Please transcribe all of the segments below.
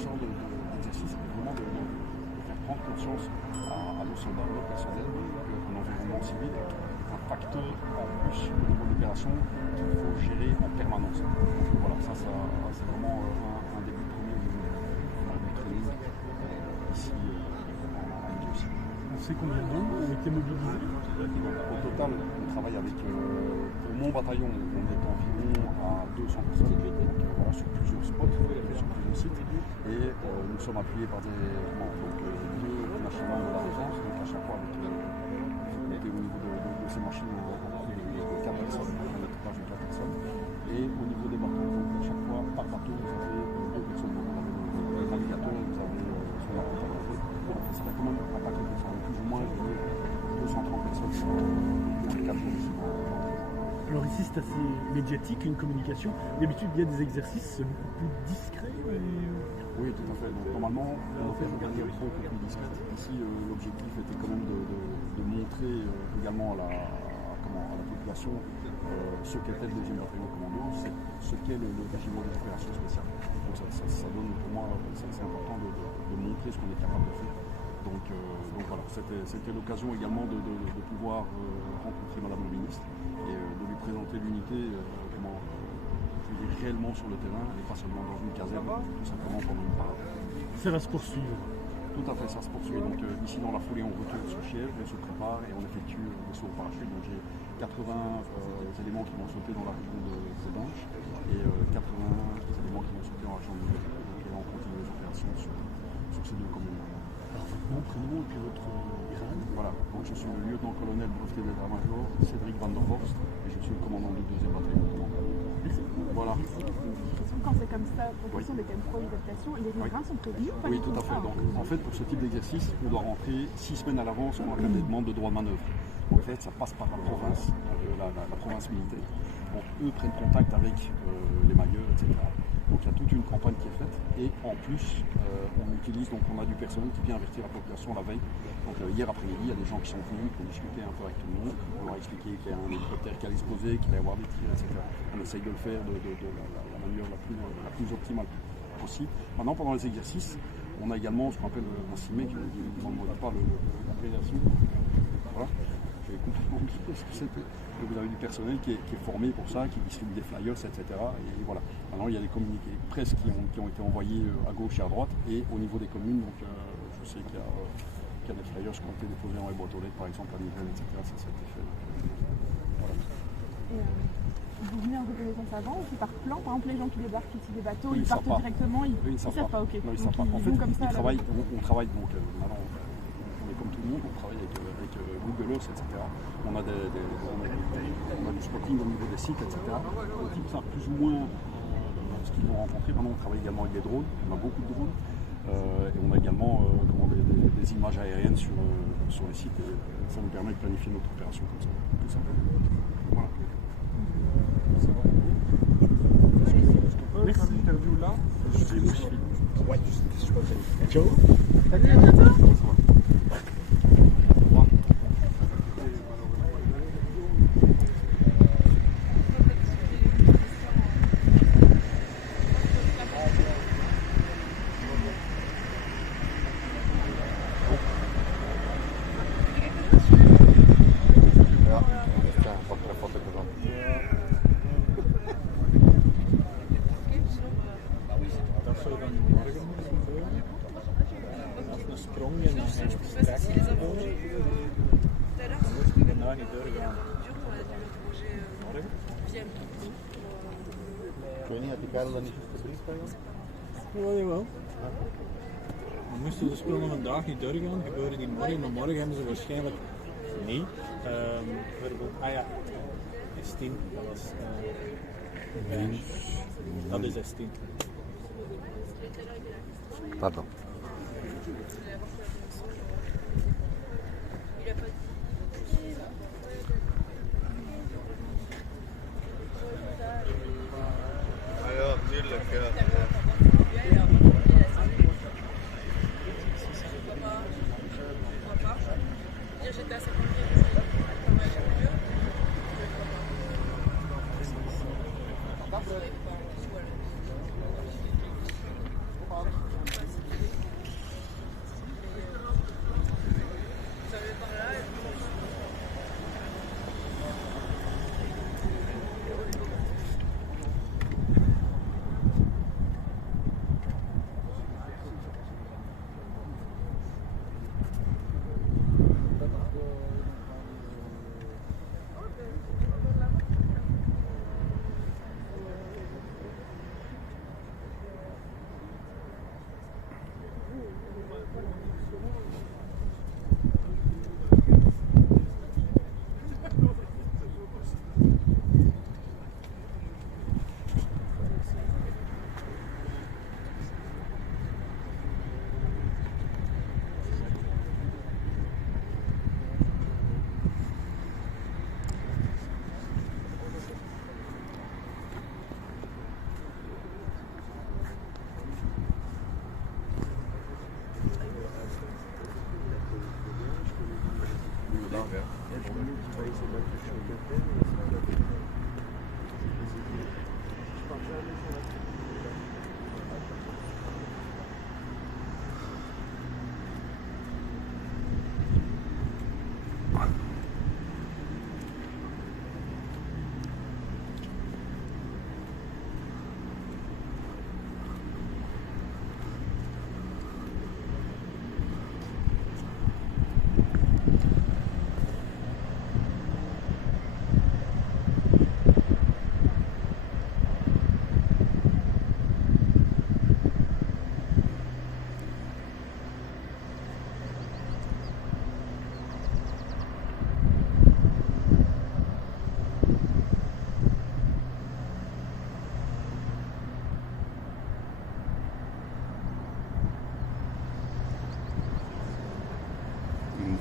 genre d'exercice, c'est vraiment de faire prendre conscience à nos soldats, à nos personnels, qu'un environnement civil est un facteur en plus au niveau de l'opération qu'il faut gérer en permanence. Donc voilà, ça c'est vraiment un début premier du training ici en Écosse. On sait combien de monde ont été mobilisés? Au total, on travaille avec, pour mon bataillon, on est environ à 200 personnes, donc voilà, sur plusieurs spots, sur plusieurs sites, et nous sommes appuyés par deux machines de la défense, donc à chaque fois avec au niveau de ces machines de 4 personnes, un équipage de 4 personnes, et au niveau des bateaux, donc à chaque fois par bateau vous avez 2 personnes, donc vous avez le navigateur et vous avez son accompagnateur, ça fait quand même un paquet de personnes, plus ou moins 230 personnes dans les 4 jours ici. Alors ici c'est assez médiatique, une communication. D'habitude il y a des exercices beaucoup plus discrets. Oui, tout à fait. Donc, normalement, on fait de manière beaucoup plus discrète. Ici, l'objectif était quand même de montrer également à la population ce qu'était le deuxième bataillon de commando, ce qu'est le régiment des opérations spéciales. Donc ça donne pour moi, c'est important de montrer ce qu'on est capable de faire. Donc voilà, c'était l'occasion également de pouvoir rencontrer Madame le ministre et de lui présenter l'unité réellement sur le terrain et pas seulement dans une caserne, tout simplement pendant une parade. Ça va se poursuivre. Tout à fait, ça se poursuit. Donc ici dans la foulée, on retourne sur Chièvre, on se prépare et on effectue des sauts au parachute. Donc j'ai 80 éléments qui vont sauter dans la région de Danche et 80 éléments qui vont sauter dans la région de Nîmes. Donc on continue les opérations sur ces deux communes. Alors votre nom, prénom et puis votre grade? Voilà, donc je suis le lieutenant-colonel breveté d'état-major Cédric Van der Horst et je suis le commandant du 2e bataillon de commando. Voilà. Quand c'est comme ça, profession des thèmes pro-adaptation, les riverains sont prévenus? Oui, tout à fait. Donc, en fait, pour ce type d'exercice, on doit rentrer 6 semaines à l'avance en cas de demande de droit de manœuvre. En fait, ça passe par la province, la province militaire. Donc, eux prennent contact avec les mailleurs, etc. Donc, il y a toute une campagne qui est faite. Et en plus, on a du personnel qui vient avertir la population la veille. Donc, hier après-midi, il y a des gens qui sont venus, qui ont discuté un peu avec tout le monde. On leur a expliqué qu'il y a un hélicoptère qui allait se poser, qu'il allait y avoir des tirs, etc. On essaye de le faire de la manière la plus optimale possible. Maintenant, pendant les exercices, on a également ce qu'on appelle un CIME, qui ne demande pas l'appellation. Voilà. J'ai complètement oublié ce que c'était. Vous avez du personnel qui est formé pour ça, qui distribue des flyers, etc. Et voilà. Maintenant, il y a des communiqués presse qui ont été envoyés à gauche et à droite, et au niveau des communes. Donc, je sais qu'il y a des flyers qui ont été déposés dans les boîtes aux lettres, par exemple, à Nivelles, etc. Ça a été fait. Voilà. Vous venez en reconnaissance avant ou c'est par plan? Par exemple, les gens qui débarquent ici des bateaux, ils partent pas. directement, ils ne savent pas. Ok. Non, ils savent pas. En fait, on travaille donc maintenant, on est comme tout le monde, on travaille avec Google Earth, etc. On a du spotting au niveau des sites, etc. Les types savent plus ou moins ce qu'ils vont rencontrer. Maintenant, on travaille également avec des drones, on a beaucoup de drones. Et on a également des images aériennes sur les sites. Et ça nous permet de planifier notre opération comme ça, tout simplement. Voilà. Merci de l'interview là. Je suis aussi. Ouais. Ciao. Salut, à bientôt. Ik weet niet, had die Karel dan niet gebriefd bij ons? Jawel. We moesten de spullen vandaag niet doorgaan, gebeurde die morgen, maar morgen hebben ze waarschijnlijk niet. S10, dat was dat is S10. Pardon. Ja, tuurlijk. Ja. J'étais à 50 000.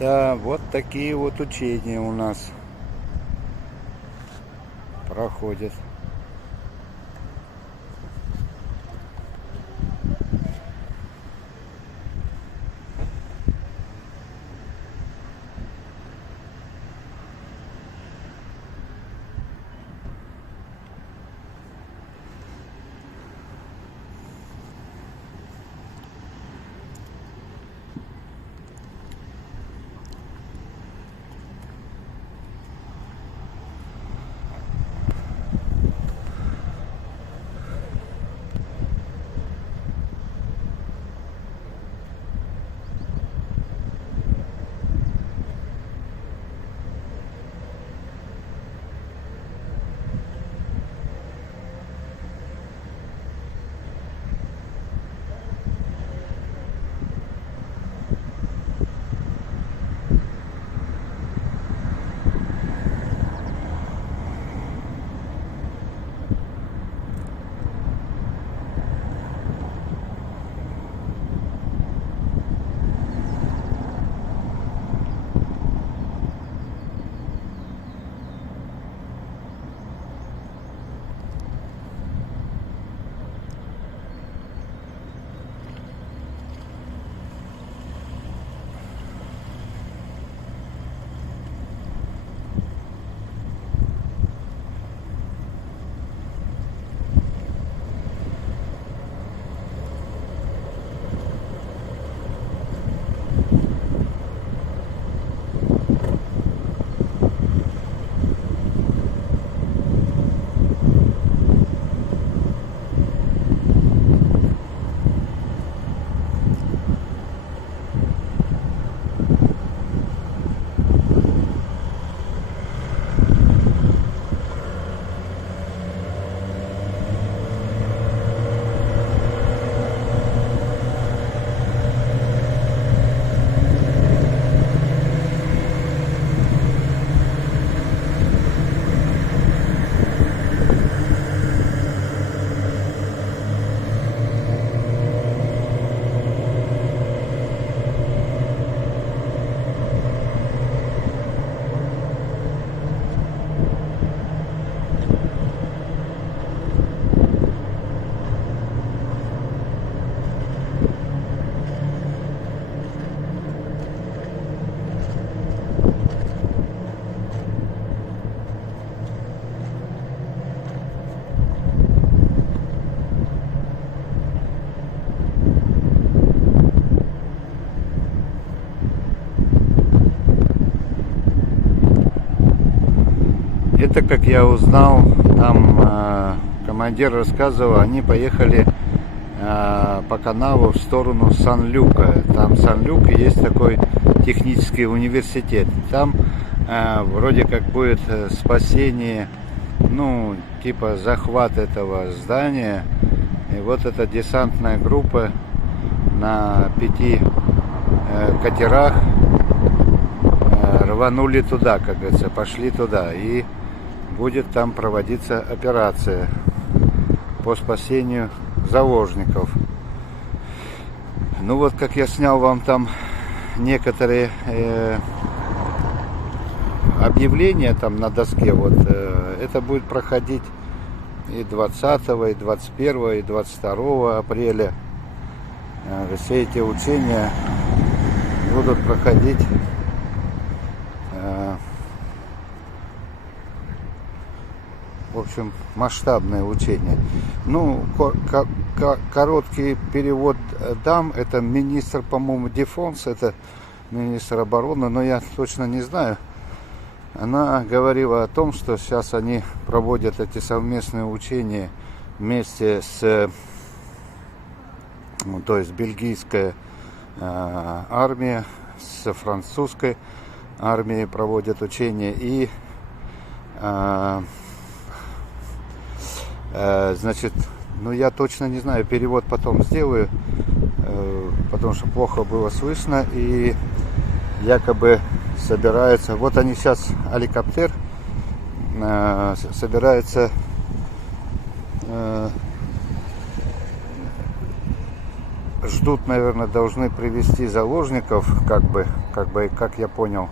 Да, вот такие вот учения у нас проходят. Это, как я узнал, там командир рассказывал, они поехали по каналу в сторону Сан-Люка. Там Сан-Люк и есть такой технический университет. Там вроде как будет спасение, ну, типа захват этого здания. И вот эта десантная группа на 5 катерах рванули туда, как говорится, пошли туда. И будет там проводиться операция по спасению заложников. Ну вот, как я снял вам там некоторые объявления там на доске, вот это будет проходить и 20, и 21, и 22 апреля. Все эти учения будут проходить в общем, масштабное учение. Ну, короткий перевод дам. Это министр, по-моему, Дефонс, это министр обороны, но я точно не знаю. Она говорила о том, что сейчас они проводят эти совместные учения вместе с, ну, то есть бельгийская армия, с французской армией проводят учения и значит, ну я точно не знаю, перевод потом сделаю, потому что плохо было слышно, и якобы собираются, вот они сейчас, геликоптер собирается ждут, наверное, должны привести заложников, как я понял,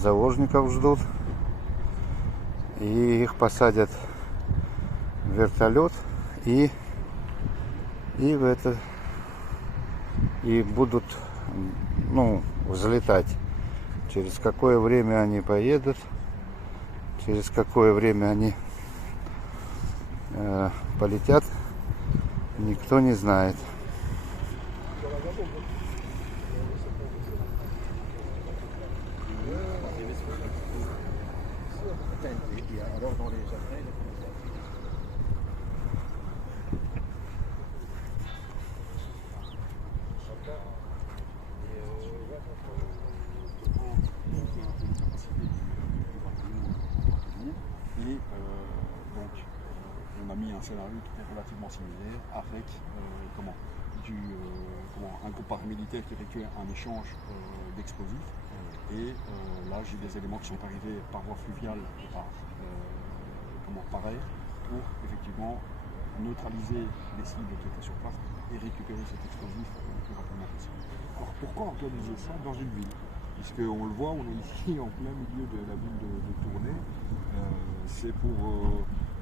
заложников ждут. И их посадят в вертолет и будут, взлетать. Через какое время они поедут, через какое время они полетят, никто не знает. Et donc, on a mis un scénario qui est relativement similaire avec un groupe paramilitaire qui effectuait un échange d'explosifs. Là, j'ai des éléments qui sont arrivés par voie fluviale et par air pour effectivement neutraliser les cibles qui étaient sur place et récupérer cet explosif le plus rapidement possible. Alors pourquoi organiser ça dans une ville? Puisqu'on le voit, on est ici en plein milieu de la ville de Tournai. C'est pour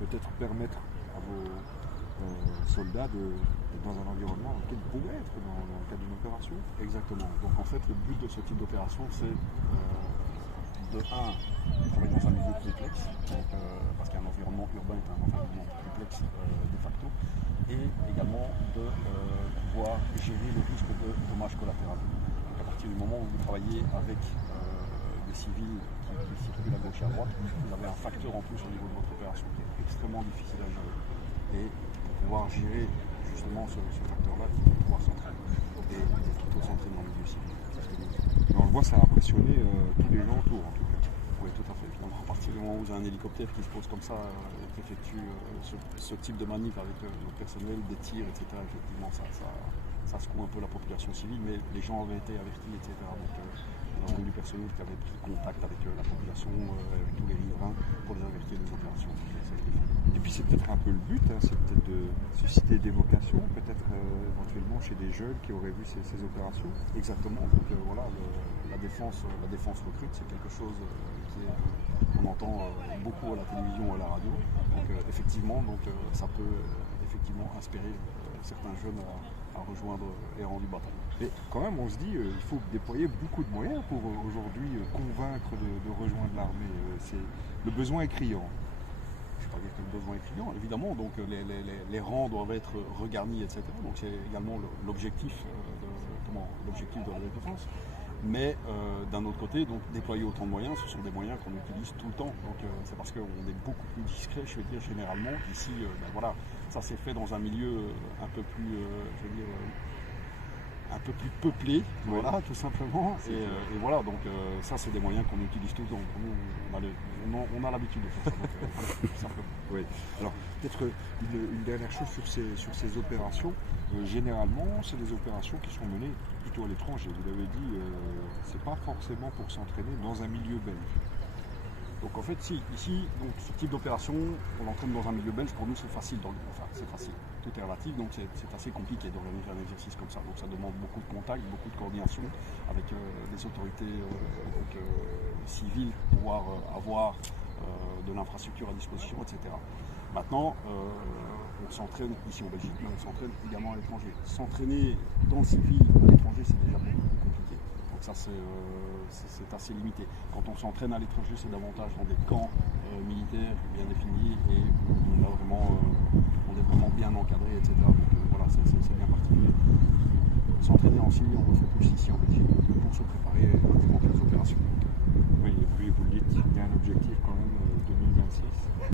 peut-être permettre à vos soldats dans un environnement dans lequel ils pourraient être dans le cadre d'une opération. Exactement. Donc en fait, le but de ce type d'opération, c'est de travailler dans un milieu complexe, parce qu'un environnement urbain est un environnement complexe de facto, et également de pouvoir gérer le risque de dommages collatéraux. Donc à partir du moment où vous travaillez avec des civils qui circulent à gauche et à droite, vous avez un facteur en plus au niveau de votre opération qui est extrêmement difficile à gérer. Et pour pouvoir gérer justement ce facteur-là, il faut pouvoir s'entraîner. Et il faut s'entraîner dans le milieu civil. Mais on le voit, ça a impressionné tous les gens autour en tout cas. Oui, tout à fait. Donc, à partir du moment où vous avez un hélicoptère qui se pose comme ça, qui effectue ce type de manip avec le personnel, des tirs, etc., effectivement, ça secoue un peu la population civile, mais les gens avaient été avertis, etc. Donc, on a du personnel qui avait pris contact avec la population, avec tous les riverains, pour les avertir des opérations. Et puis c'est peut-être un peu le but, c'est peut-être de susciter des vocations, peut-être éventuellement chez des jeunes qui auraient vu ces opérations. Exactement. Donc voilà, la défense recrute, c'est quelque chose qu'on entend beaucoup à la télévision ou à la radio. Donc effectivement, ça peut effectivement inspirer certains jeunes à rejoindre les rangs du bataillon. Et quand même, on se dit il faut déployer beaucoup de moyens pour aujourd'hui convaincre de rejoindre l'armée. Le besoin est criant. Je ne vais pas dire que le besoin est criant, évidemment, donc les rangs doivent être regarnis, etc. Donc c'est également l'objectif de la défense. Mais d'un autre côté, donc déployer autant de moyens, ce sont des moyens qu'on utilise tout le temps. Donc c'est parce qu'on est beaucoup plus discret, je veux dire, généralement. Ici, voilà, ça s'est fait dans un milieu un peu plus, un peu plus peuplé, voilà, tout simplement. Et voilà, donc ça, c'est des moyens qu'on utilise tout le temps. Nous, on a l'habitude de faire ça. Donc, tout simplement. Oui. Alors, peut-être une dernière chose sur ces opérations. Généralement, c'est des opérations qui sont menées plutôt à l'étranger. Vous l'avez dit, c'est pas forcément pour s'entraîner dans un milieu belge. Donc en fait, si ici, donc, ce type d'opération, on l'entraîne dans un milieu belge, pour nous c'est facile. C'est facile. Tout est relatif, donc c'est assez compliqué d'organiser un exercice comme ça. Donc ça demande beaucoup de contacts, beaucoup de coordination avec les autorités civiles pour pouvoir avoir de l'infrastructure à disposition, etc. Maintenant, on s'entraîne ici en Belgique, mais on s'entraîne également à l'étranger. S'entraîner dans le civil à l'étranger, c'est déjà beaucoup plus compliqué. Donc ça, c'est assez limité. Quand on s'entraîne à l'étranger, c'est davantage dans des camps militaires bien définis et on est vraiment bien encadré, etc. Donc voilà, c'est bien particulier. S'entraîner en civil, on le fait plus ici en Belgique.